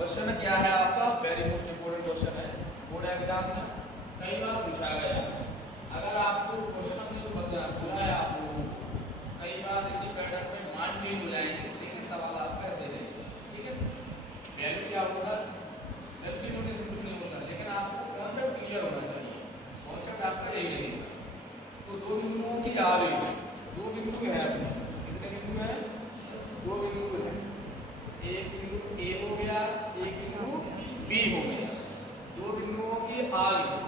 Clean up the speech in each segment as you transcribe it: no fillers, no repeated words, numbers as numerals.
Question क्या है आपका, वेरी मोस्ट इंपोर्टेंट क्वेश्चन है, बोर्ड एग्जाम में कई बार पूछा गया। अगर आपको क्वेश्चन हमने जो बोला है आपको कई बार इसी पैटर्न में मान चेंज हो जाएंगे, लेकिन सवाल आपका ऐसे रहेगा। ठीक है, वैल्यू क्या होगा, चेंज होने से कुछ नहीं होगा, लेकिन आपको कॉन्सेप्ट क्लियर होना चाहिए, कॉन्सेप्ट आपका यही रहेगा। तो दो बिंदुओं की आवेश, दो बिंदु है अपने, कितने बिंदु है, दो बिंदु है, एक बिंदु ए हो गया, एक बिंदु बी हो गया। दो बिंदुओं की आवेश,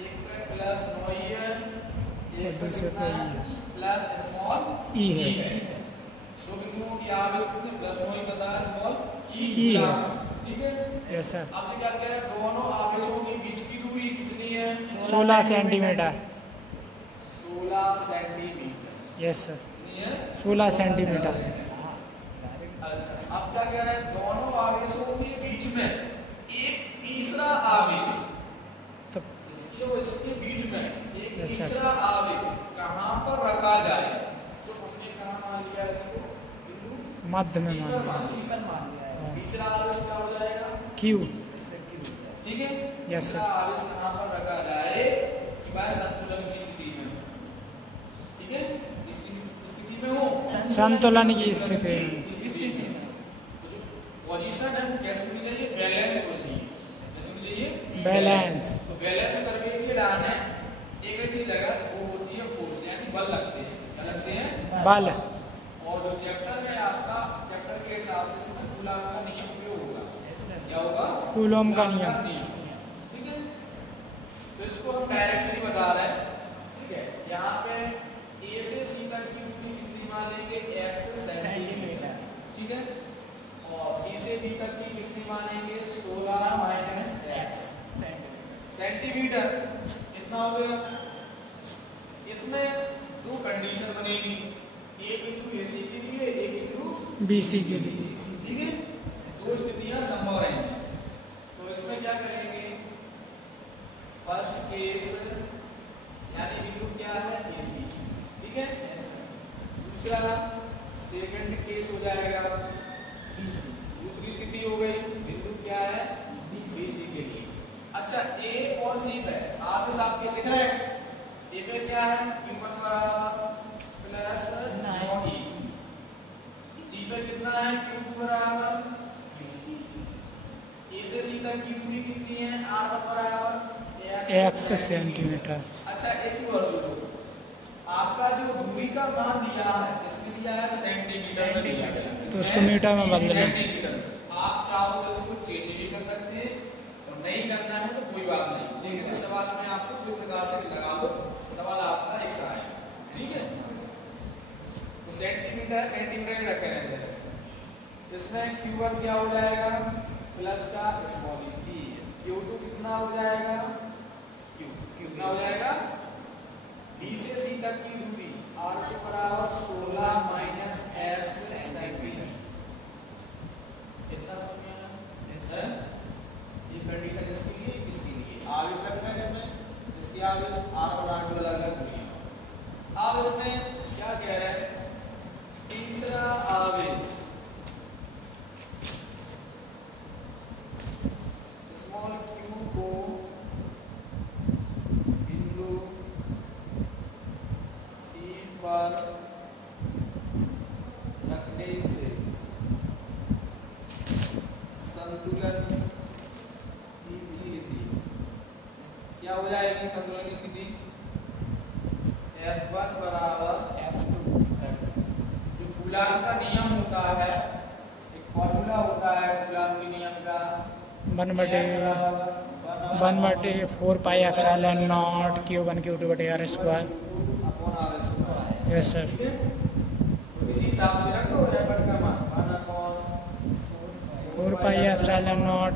एक पे प्लस नॉई है, एक पे कितना है प्लस स्मॉल ई है। दो बिंदुओं की आवेश कितने, प्लस नॉई पता है, स्मॉल ई है। ठीक है, यस सर। आपने क्या कहा है, दोनों आवेशों के बीच की दूरी कितनी है, 16 सेंटीमीटर। 16 सेंटीमीटर, यस सर, कितनी है, 16 सेंटीमीटर। अब क्या कह रहे हैं, दोनों आवेशों के बीच में एक तीसरा आवेश, तो इसके और इसके बीच में एक yes, तीसरा आवेश कहां पर रखा जाए, तो हमने कहां मान लिया इसको, बिंदु मध्य में मान लिया। तीसरा आवेश क्या हो जाएगा, क्यू। ठीक है, यस तीसरा आवेश कहां पर रखा जाए कि भाई संतुलन की स्थिति में। ठीक है, इसकी स्थिति में हो, संतुलन की स्थिति में पोजीशन है वो कैसे होनी चाहिए, बैलेंस होनी चाहिए। कैसे होनी चाहिए, बैलेंस। तो बैलेंस करने के लिए लाना है एक चीज लगा, वो होती है फोर्स, यानी बल लगते हैं। क्या लगते हैं, बल। और जो चैप्टर है आपका, चैप्टर के हिसाब से इसमें कूलॉम का नियम उपयोग होगा। क्या होगा, कूलॉम का नियम। ठीक है, तो इसको हम डायरेक्टली बता रहे हैं। ठीक है, यहाँ पे ए से सी तक की दूरी कितनी मान लेंगे, x सेंटीमीटर। ठीक है, और सी से बी तक की कितनी मानेंगे, 16 माइनस x सेंटीमीटर। कितना हो गया, इसमें दो कंडीशन बनेगी, एक बिंदु AC के लिए, एक बिंदु BC के लिए। ठीक है, दो स्थितियां संभव रहेंगी। तो इसमें क्या करेंगे, फर्स्ट केस यानी बिंदु क्या है, AC। ठीक है, दूसरा सेकंड केस हो जाएगा BC। दूसरी स्थिति हो गई, बिंदु क्या है, BC के लिए। अच्छा, A और C पे आप आपके दिख रहे हैं, A पे क्या है, q1 बराबर प्लस 9e, C पे कितना है, q2 बराबर, A से C तक की दूरी कितनी है, r1 बराबर x सेंटीमीटर। अच्छा, एक चीज और सुनो, आपका जो दूरी का मान दिया है, इसमें दिया है सेंटीमीटर में दिया है, तो उसको मीटर में बदल सेंटीमीटर। आप चाहो तो उसको चेंज भी कर सकते हैं, और नहीं करना है तो कोई बात नहीं, लेकिन इस सवाल में आपको किस प्रकार से लगा लो, सवाल आपका एक सा है। ठीक है, तो सेंटीमीटर है, सेंटीमीटर ही रखे रहते हैं। इसमें q1 क्या हो जाएगा, प्लस का स्मॉल ई, q2 कितना हो जाएगा, q कितना हो जाएगा, B से C तक की दूरी r2 बराबर 16 माइनस s सेंटीमीटर। इतना समझ में आया? ये कंडीशन इसके लिए, किसके लिए, आवेश रखना है इसमें, इसकी आवेश r और r2 अलग अलग दूरी। अब इसमें क्या कह रहे हैं, तीसरा आवेश स्मॉल q को बिंदु C पर रखने से संतुलन की स्थिति क्या हो जाएगी, संतुलन की स्थिति F1 बराबर F2। जो कूलॉम का नियम होता है, एक फॉर्मूला होता है कूलॉम के नियम का, 1/4 pi epsilon not q1 q2 बटे r स्क्वायर। यस सर, तो इसी हिसाब से रख दो F1 का मान 4 pi epsilon not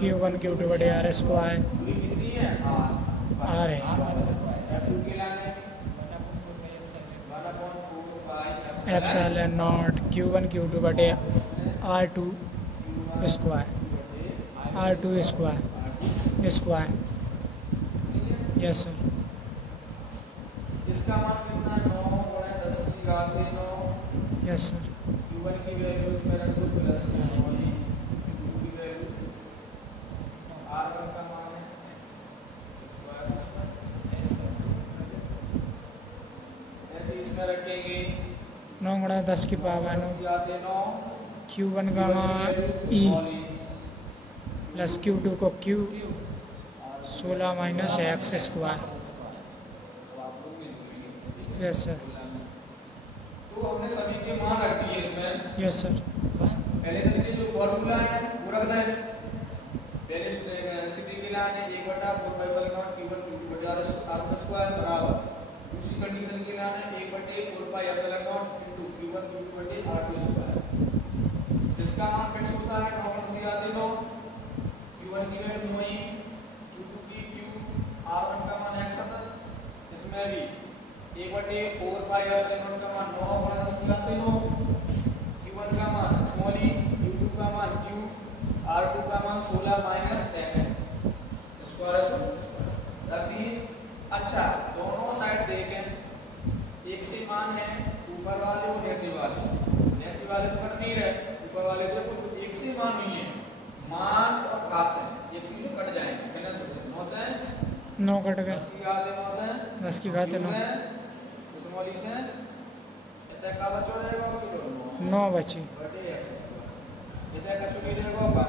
q1 q2 बटे r स्क्वायर। दूरी कितनी है, r है, F2 के लाने 1/4 pi epsilon not q1 q2 बटे r2 square, r2 square square. Yes sir, इसका मान कितना है, 9 गुणा 10 की घात 9। यस सर, q1 की वैल्यू उसमें रख दो प्लस में, q2 की वैल्यू गुणा 10 की पावर 9 आते 9 Q1 gamma E plus Q2 को Q 16 minus x square. Yes sir. तो हमने सभी के मान रख दिए इसमें। Yes sir. पहले तो देखिए जो फॉर्मूला है वो रख दें। पहले स्थिति के लिए आने 1/4 Q1 Q2 r स्क्वायर बराबर। दूसरी कंडीशन के लिए आने 1/4 Q1 Q2 r2 स्क्वायर। इसका मान फिक्स होता है नॉर्मल से आते 9 Q1 की वैल्यू 9 ही Q2 की Q r1 का मान x आता। इसमें भी 1/4 का मान 9 गुणा 10 की आते 9 Q1 का मान स्मॉल e Q2 का मान Q r2 का मान 16 माइनस x स्क्वायर रख दिए। अच्छा दोनों साइड देखें एक से मान है ऊपर वाले और नीचे वाले तो कट नहीं रहे, ऊपर वाले तो एक से मान हुई है, मान और घात है एक से में कट जाएंगे माइनस हो जाए 9 से 9 कट गए 10 की घात है 9 से 10 की घात है 9 स्मॉल e से इतना का बचा रहेगा किलो 9 बची बटे x स्क्वायर इतना का चुकी रहेगा अपन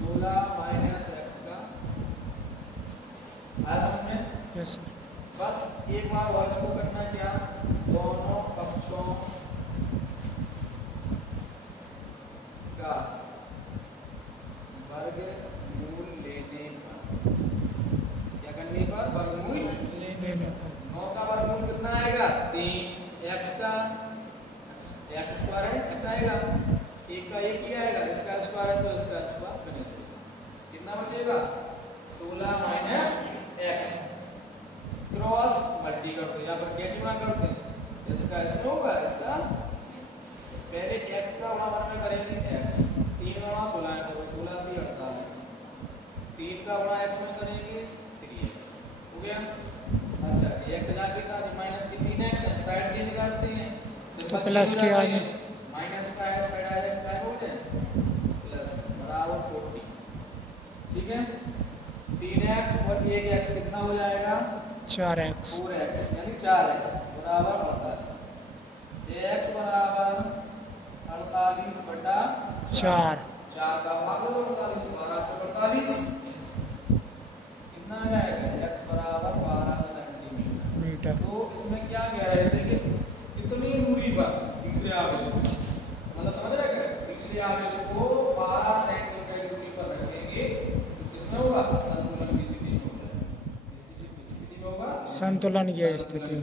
16 माइनस x का आया समझ में। Yes sir. बस एक बार और इसको करना है क्या दोनों पक्षों का वर्गमूल लेने पर क्या करने पर वर्गमूल लेने पर 9 का वर्गमूल कितना आएगा 3 x का x स्क्वायर है x आएगा एक का एक ही आएगा इसका स्क्वायर है तो इसका स्क्वायर माइनस होगा कितना बचेगा 16 माइनस x क्रॉस मल्टी कर दो यहाँ पर क्या चिन्ह करते हैं इसका इसमें होगा इसका पहले x का गुणा में करेंगे x 3 गुणा 16 तो 16 3 48 3 का गुणा x में करेंगे 3x हो गया। अच्छा x जाके था माइनस की 3x है साइड चेंज करते हैं तो प्लस के आगे माइनस का है साइड आएगा क्या हो जाए प्लस बराबर 40 ठीक है 3x और 1x कितना हो जाएगा 4x 4x यानी 4x बराबर 48 x बराबर 48 बटा 4 4 का भाग दो 48 12 कितना आ जाएगा x बराबर 12 सेंटीमीटर। तो इसमें क्या कह रहे थे कि कितनी दूरी पर तीसरे आवेश को मतलब समझ रहे हैं तीसरे आवेश को 12 सेंटीमीटर की दूरी पर रखेंगे तो किसमें होगा संतुलन की स्थिति में होगा। संतुलन की स्थिति।